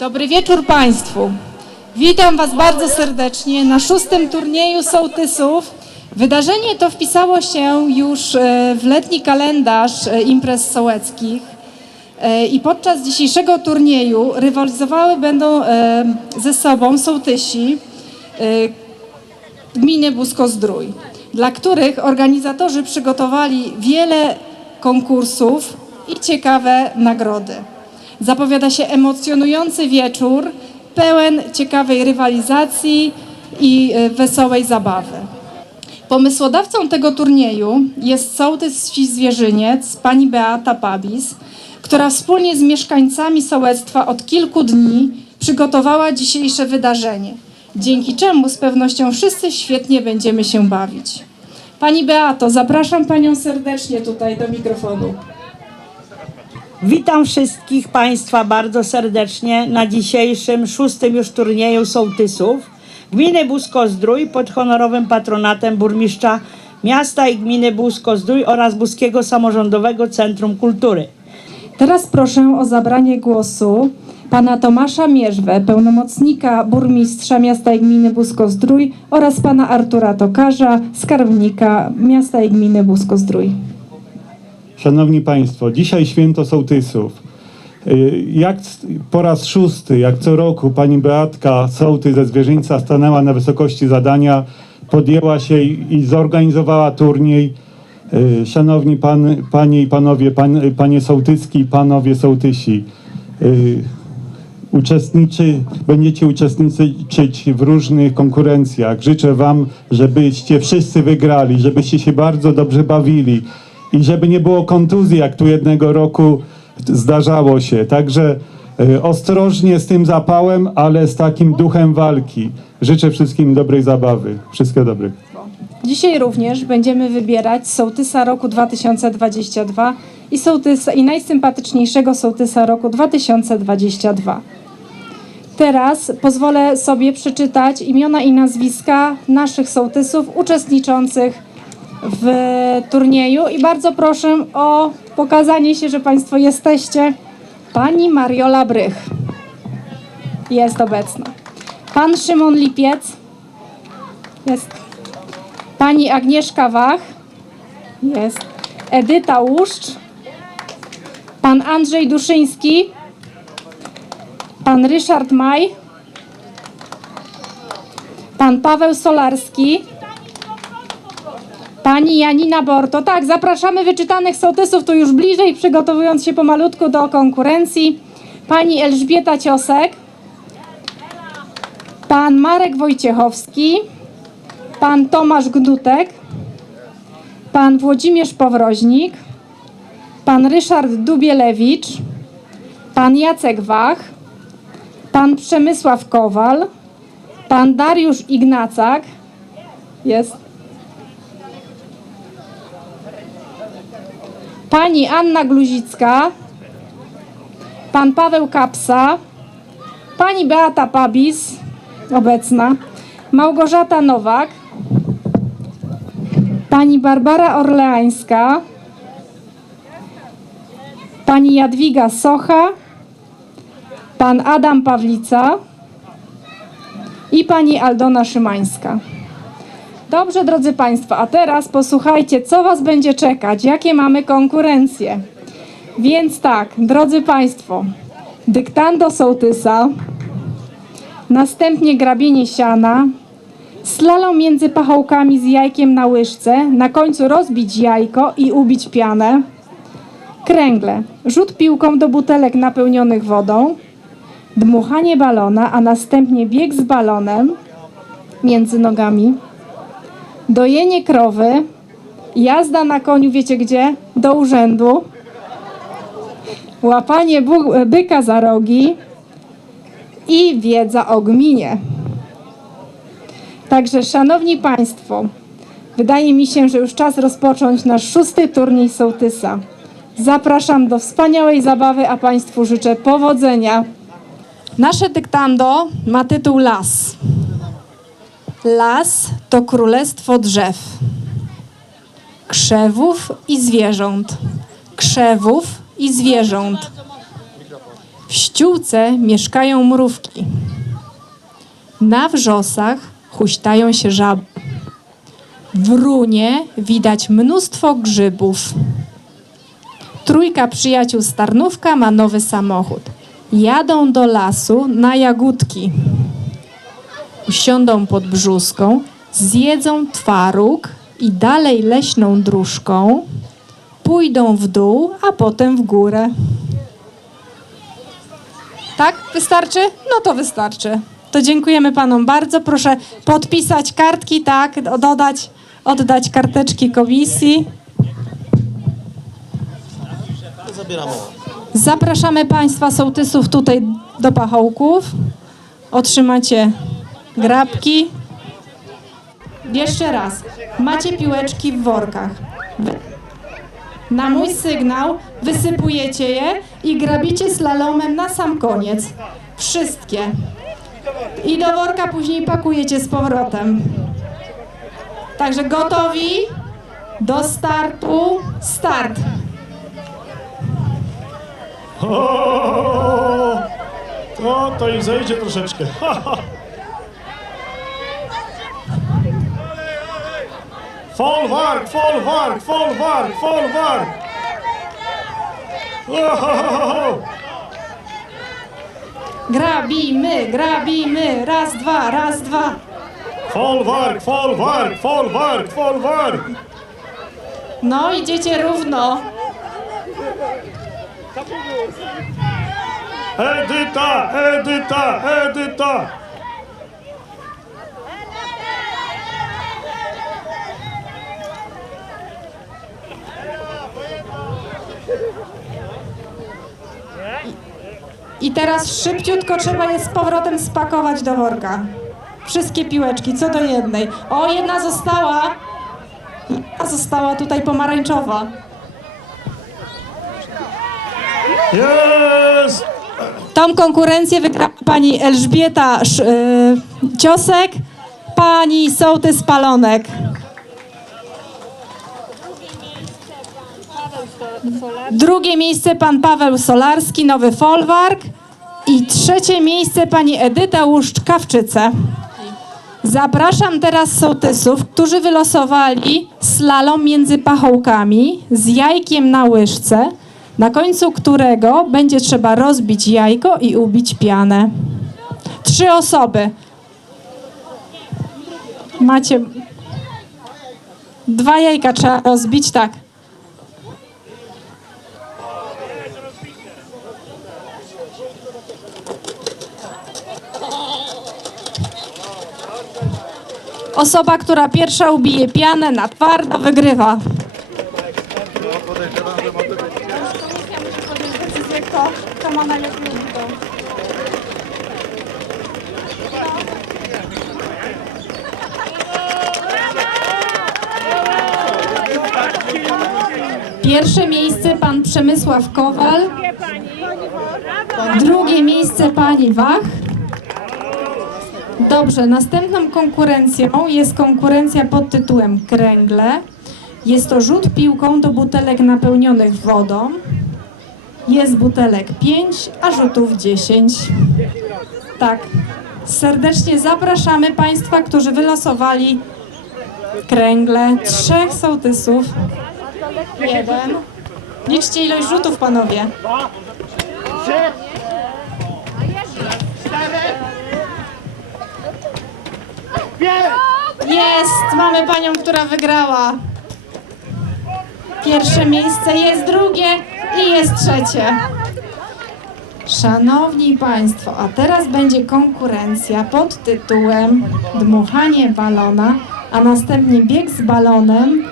Dobry wieczór Państwu. Witam Was bardzo serdecznie na szóstym turnieju sołtysów. Wydarzenie to wpisało się już e, w letni kalendarz e, imprez sołeckich E, i podczas dzisiejszego turnieju rywalizowały będą ze sobą sołtysi gminy Busko-Zdrój, dla których organizatorzy przygotowali wiele konkursów i ciekawe nagrody. Zapowiada się emocjonujący wieczór, pełen ciekawej rywalizacji i e, wesołej zabawy. Pomysłodawcą tego turnieju jest sołtys wsi Zwierzyniec, pani Beata Pabis, która wspólnie z mieszkańcami sołectwa od kilku dni przygotowała dzisiejsze wydarzenie, dzięki czemu z pewnością wszyscy świetnie będziemy się bawić. Pani Beato, zapraszam Panią serdecznie tutaj do mikrofonu. Witam wszystkich Państwa bardzo serdecznie na dzisiejszym szóstym już turnieju sołtysów gminy Busko-Zdrój pod honorowym patronatem burmistrza miasta i gminy Busko-Zdrój oraz Buskiego Samorządowego Centrum Kultury. Teraz proszę o zabranie głosu pana Tomasza Mierzwę, pełnomocnika burmistrza miasta i gminy Busko-Zdrój oraz pana Artura Tokarza, skarbnika miasta i gminy Busko-Zdrój. Szanowni Państwo, dzisiaj święto sołtysów. Y, Jak po raz szósty, jak co roku, pani Beatka, sołtys ze Zwierzyńca, stanęła na wysokości zadania, podjęła się i i zorganizowała turniej. Y, Szanowni pan, Panie i Panowie, pan, Panie Sołtyski, Panowie Sołtysi, y, uczestniczy, będziecie uczestniczyć w różnych konkurencjach. Życzę Wam, żebyście wszyscy wygrali, żebyście się bardzo dobrze bawili i żeby nie było kontuzji, jak tu jednego roku zdarzało się. Także y, ostrożnie z tym zapałem, ale z takim duchem walki. Życzę wszystkim dobrej zabawy. Wszystkiego dobrego. Dzisiaj również będziemy wybierać sołtysa roku 2022 i, sołtysa, i najsympatyczniejszego sołtysa roku 2022. Teraz pozwolę sobie przeczytać imiona i nazwiska naszych sołtysów uczestniczących w turnieju i bardzo proszę o pokazanie się, że Państwo jesteście. Pani Mariola Brych jest obecna. Pan Szymon Lipiec jest. Pani Agnieszka Wach jest. Edyta Łuszcz. Pan Andrzej Duszyński. Pan Ryszard Maj. Pan Paweł Solarski. Pani Janina Borto. Tak, zapraszamy wyczytanych sołtysów tu już bliżej, przygotowując się pomalutku do konkurencji. Pani Elżbieta Ciosek. Pan Marek Wojciechowski. Pan Tomasz Gnutek. Pan Włodzimierz Powroźnik. Pan Ryszard Dubielewicz. Pan Jacek Wach. Pan Przemysław Kowal. Pan Dariusz Ignacak. Jest. Pani Anna Gluzicka. Pan Paweł Kapsa. Pani Beata Pabis. Obecna. Małgorzata Nowak. Pani Barbara Orleańska. Pani Jadwiga Socha. Pan Adam Pawlica. I pani Aldona Szymańska. Dobrze, drodzy Państwo, a teraz posłuchajcie, co Was będzie czekać, jakie mamy konkurencje. Więc tak, drodzy Państwo, dyktando sołtysa, następnie grabienie siana, slalom między pachołkami z jajkiem na łyżce, na końcu rozbić jajko i ubić pianę, kręgle, rzut piłką do butelek napełnionych wodą, dmuchanie balona, a następnie bieg z balonem między nogami, dojenie krowy, jazda na koniu, wiecie gdzie? Do urzędu, łapanie byka za rogi i wiedza o gminie. Także, szanowni Państwo, wydaje mi się, że już czas rozpocząć nasz szósty turniej sołtysa. Zapraszam do wspaniałej zabawy, a Państwu życzę powodzenia. Nasze dyktando ma tytuł Las. Las to królestwo drzew, krzewów i zwierząt, krzewów i zwierząt. W ściółce mieszkają mrówki. Na wrzosach huśtają się żaby. W runie widać mnóstwo grzybów. Trójka przyjaciół z Tarnówka ma nowy samochód. Jadą do lasu na jagódki. Usiądą pod brzuską, zjedzą twaróg i dalej leśną dróżką pójdą w dół, a potem w górę. Tak? Wystarczy? No to wystarczy. To dziękujemy panom bardzo. Proszę podpisać kartki, tak, dodać, oddać karteczki komisji. Zapraszamy Państwa sołtysów tutaj do pachołków. Otrzymacie grabki. Jeszcze raz. Macie piłeczki w workach. Na mój sygnał wysypujecie je i grabicie slalomem na sam koniec. Wszystkie. I do worka później pakujecie z powrotem. Także gotowi? Do startu. Start. O, to, to im zejdzie troszeczkę. Folwark, folwark, folwark, folwark. Ohohoho. Grabimy, grabimy. Raz, dwa, raz, dwa. Folwark, folwark, folwark, folwark. No, idziecie równo. Edyta, Edyta, Edyta. I teraz szybciutko trzeba je z powrotem spakować do worka. Wszystkie piłeczki, co do jednej. O, jedna została. Jedna została tutaj pomarańczowa. Jest! Tą konkurencję wygrała pani Elżbieta Sz- y, Ciosek, pani Sołtys Palonek. Drugie miejsce pan Paweł Solarski, Nowy Folwark. I trzecie miejsce pani Edyta Łuszcz-Kawczyce. Zapraszam teraz sołtysów, którzy wylosowali slalom między pachołkami z jajkiem na łyżce, na końcu którego będzie trzeba rozbić jajko i ubić pianę. Trzy osoby. Macie. Dwa jajka trzeba rozbić, tak. Osoba, która pierwsza ubije pianę na twardo, wygrywa. Kto, kto ma najlepiej ubitą? Pierwsze miejsce pan Przemysław Kowal. Drugie miejsce pani Wach. Dobrze, następną konkurencją jest konkurencja pod tytułem Kręgle. Jest to rzut piłką do butelek napełnionych wodą. Jest butelek 5, a rzutów 10. Tak. Serdecznie zapraszamy Państwa, którzy wylosowali kręgle. Trzech sołtysów. Jeden. Liczcie ilość rzutów, panowie. Jest! Mamy panią, która wygrała. Pierwsze miejsce, jest drugie i jest trzecie. Szanowni Państwo, a teraz będzie konkurencja pod tytułem Dmuchanie balona, a następnie bieg z balonem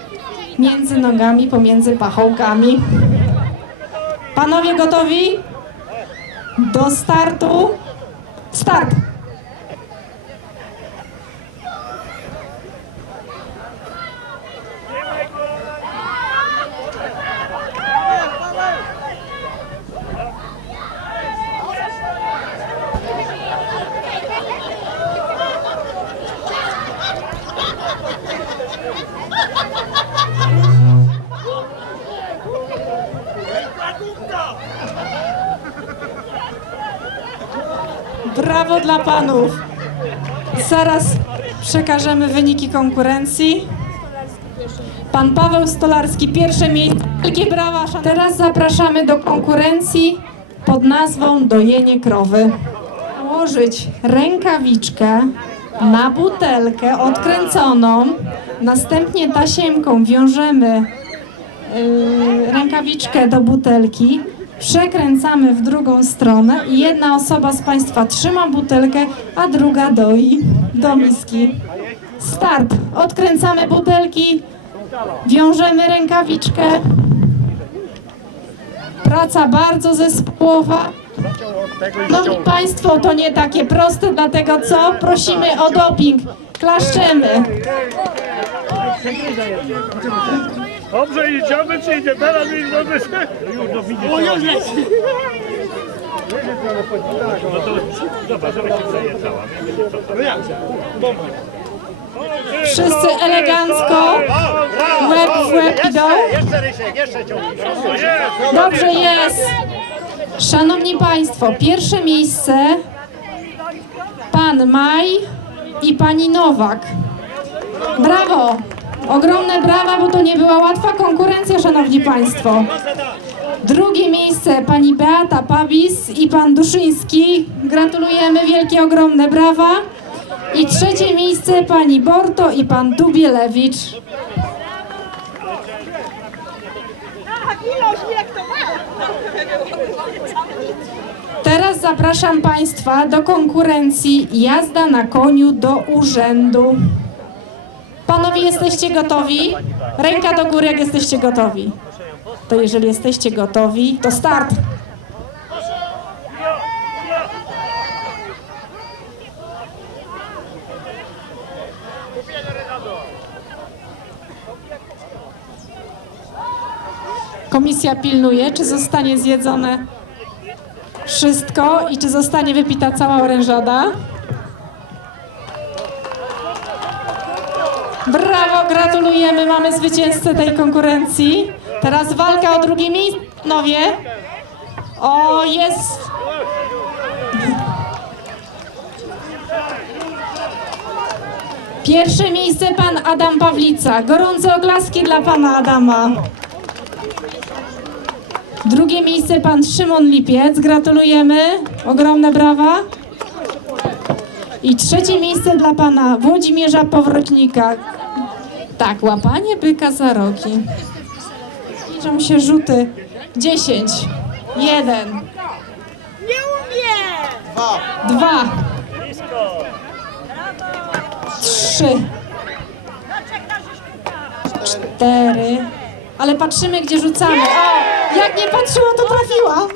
między nogami, pomiędzy pachołkami. Panowie gotowi? Do startu? Start! Brawo dla panów. Zaraz przekażemy wyniki konkurencji. Pan Paweł Stolarski, pierwsze miejsce. Wielkie brawa. Teraz zapraszamy do konkurencji pod nazwą Dojenie krowy. Ułożyć rękawiczkę na butelkę odkręconą, następnie tasiemką wiążemy rękawiczkę do butelki. Przekręcamy w drugą stronę i jedna osoba z Państwa trzyma butelkę, a druga doi do miski. Start. Odkręcamy butelki, wiążemy rękawiczkę. Praca bardzo zespołowa. Szanowni Państwo, to nie takie proste, dlatego co? Prosimy o doping. Klaszczemy. Dobrze idziemy, czy idzie teraz iść do wyższy? O, już leci. No to zobacz, żeby się zajeżdżała. Wszyscy elegancko. Łeb w łeb idą. Dobrze jest. Szanowni Państwo, pierwsze miejsce Pan Maj i Pani Nowak. Brawo! Ogromne brawa, bo to nie była łatwa konkurencja, Szanowni Państwo. Drugie miejsce Pani Beata Pawis i Pan Duszyński. Gratulujemy, wielkie, ogromne brawa. I trzecie miejsce Pani Borto i Pan Dubielewicz. Teraz zapraszam Państwa do konkurencji jazda na koniu do urzędu. Panowie, jesteście gotowi? Ręka do góry, jak jesteście gotowi. To jeżeli jesteście gotowi, to start. Komisja pilnuje, czy zostanie zjedzone wszystko i czy zostanie wypita cała orężada. Brawo, gratulujemy, mamy zwycięzcę tej konkurencji. Teraz walka o drugie miejsce. O, jest. Pierwsze miejsce pan Adam Pawlica. Gorące oglaski dla pana Adama. Drugie miejsce pan Szymon Lipiec. Gratulujemy. Ogromne brawa. I trzecie miejsce dla pana Włodzimierza Powrotnika. Tak, łapanie byka za rogi. Liczą się rzuty. 10, 1, Nie umie! Dwa. Trzy. Cztery. Ale patrzymy, gdzie rzucamy. O, jak nie patrzyła, to trafiła.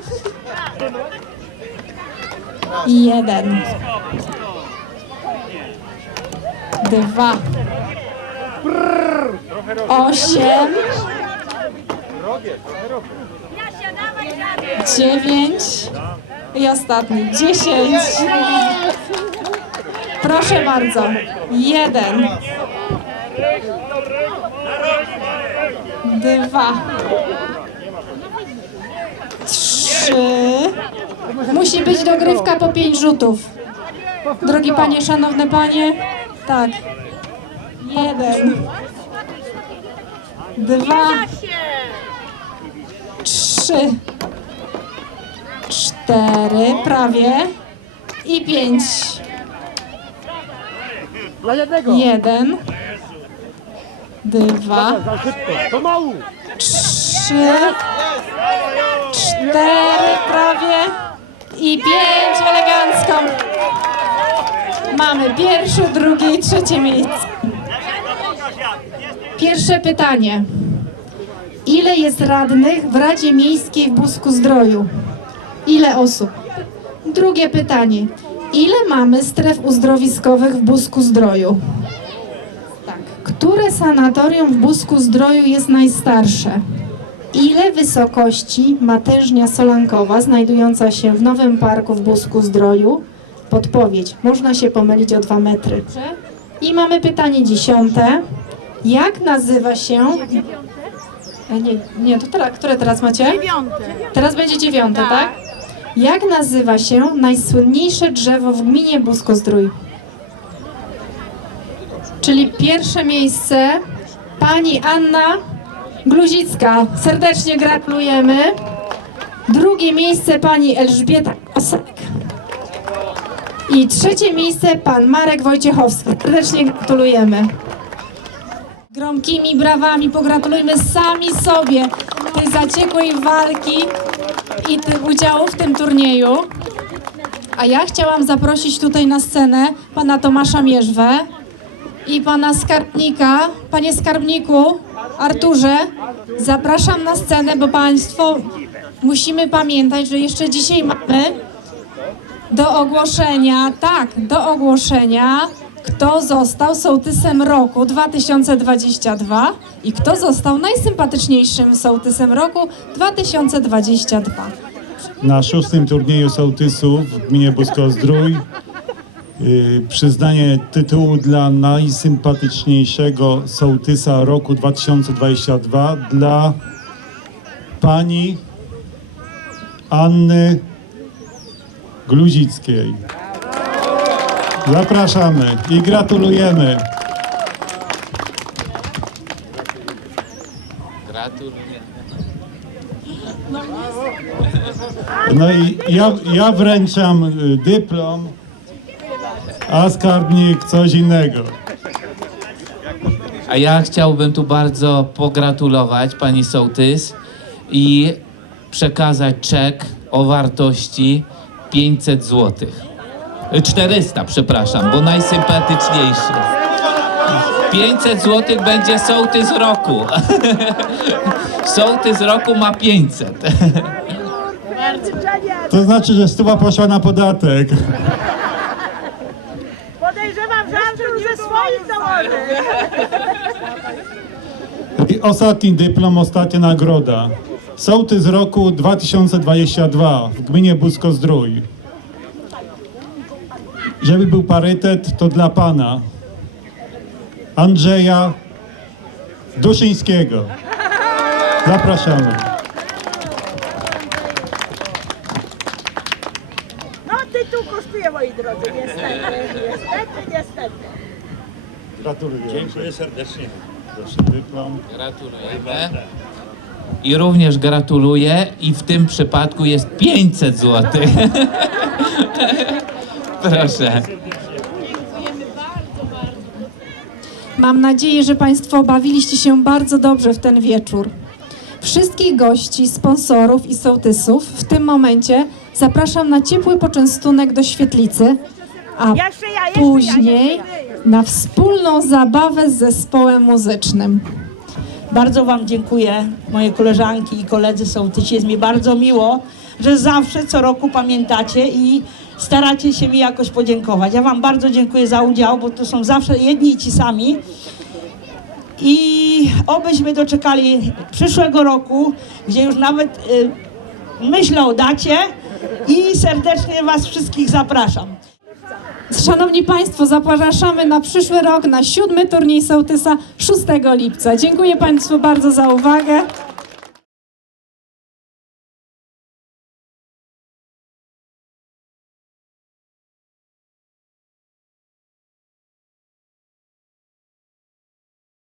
Jeden. Dwa. Osiem. Dziewięć. I ostatni. Dziesięć. Proszę bardzo. Jeden. Dwa. Trzy. Musi być dogrywka po pięć rzutów. Drogie panie, szanowne panie. Tak. Jeden. Dwa. Trzy. Cztery. Prawie. I pięć. Jeden. Dwa. Pomału. Trzy. Cztery prawie. I pięć elegancko. Mamy pierwsze, drugie i trzecie miejsce. Pierwsze pytanie. Ile jest radnych w Radzie Miejskiej w Busku Zdroju? Ile osób? Drugie pytanie. Ile mamy stref uzdrowiskowych w Busku Zdroju? Tak. Które sanatorium w Busku Zdroju jest najstarsze? Ile wysokości ma tężnia solankowa znajdująca się w Nowym Parku w Busku Zdroju? Podpowiedź. Można się pomylić o dwa metry. I mamy pytanie dziesiąte. Jak nazywa się... E, Nie, nie, to teraz, które teraz macie? Dziewiąte. Teraz będzie dziewiąte, tak? Jak nazywa się najsłynniejsze drzewo w gminie Busko-Zdrój? Czyli pierwsze miejsce pani Anna Gluzicka. Serdecznie gratulujemy. Drugie miejsce pani Elżbieta Kosek. I trzecie miejsce pan Marek Wojciechowski. Serdecznie gratulujemy. Gromkimi brawami pogratulujmy sami sobie tej zaciekłej walki i udziału w tym turnieju. A ja chciałam zaprosić tutaj na scenę pana Tomasza Mierzwę i pana skarbnika. Panie skarbniku, Arturze, zapraszam na scenę, bo państwo musimy pamiętać, że jeszcze dzisiaj mamy do ogłoszenia, tak, do ogłoszenia, kto został sołtysem roku 2022 i kto został najsympatyczniejszym sołtysem roku 2022. Na szóstym turnieju sołtysów w gminie Busko-Zdrój yy, przyznanie tytułu dla najsympatyczniejszego sołtysa roku 2022 dla pani Anny Gluzickiej. Zapraszamy i gratulujemy. No i ja, ja wręczam y, dyplom, a skarbnik coś innego. A ja chciałbym tu bardzo pogratulować pani sołtys i przekazać czek o wartości 500 zł. 400, przepraszam, bo najsympatyczniejszy. 500 zł będzie sołtys roku. sołtys roku ma 500. To znaczy, że stuwa poszła na podatek. Podejrzewam, że Andrzej ze swoich dowoży. I ostatni dyplom, ostatnia nagroda. Sołtys roku 2022 w gminie Busko-Zdrój. Żeby był parytet, to dla pana Andrzeja Duszyńskiego. Zapraszamy. No tytuł kosztuje, moi drodzy, niestety, niestety, niestety. Gratuluję. Dziękuję serdecznie. Proszę dyplom. Gratulujemy. I również gratuluję i w tym przypadku jest 500 zł. Proszę. Mam nadzieję, że Państwo bawiliście się bardzo dobrze w ten wieczór. Wszystkich gości, sponsorów i sołtysów w tym momencie zapraszam na ciepły poczęstunek do świetlicy, a później na wspólną zabawę z zespołem muzycznym. Bardzo Wam dziękuję, moje koleżanki i koledzy sołtysi. Jest mi bardzo miło, że zawsze co roku pamiętacie i staracie się mi jakoś podziękować. Ja Wam bardzo dziękuję za udział, bo to są zawsze jedni i ci sami. I obyśmy doczekali przyszłego roku, gdzie już nawet y, myślę o dacie i serdecznie Was wszystkich zapraszam. Szanowni Państwo, zapraszamy na przyszły rok na siódmy turniej sołtysa 6 lipca. Dziękuję Państwu bardzo za uwagę.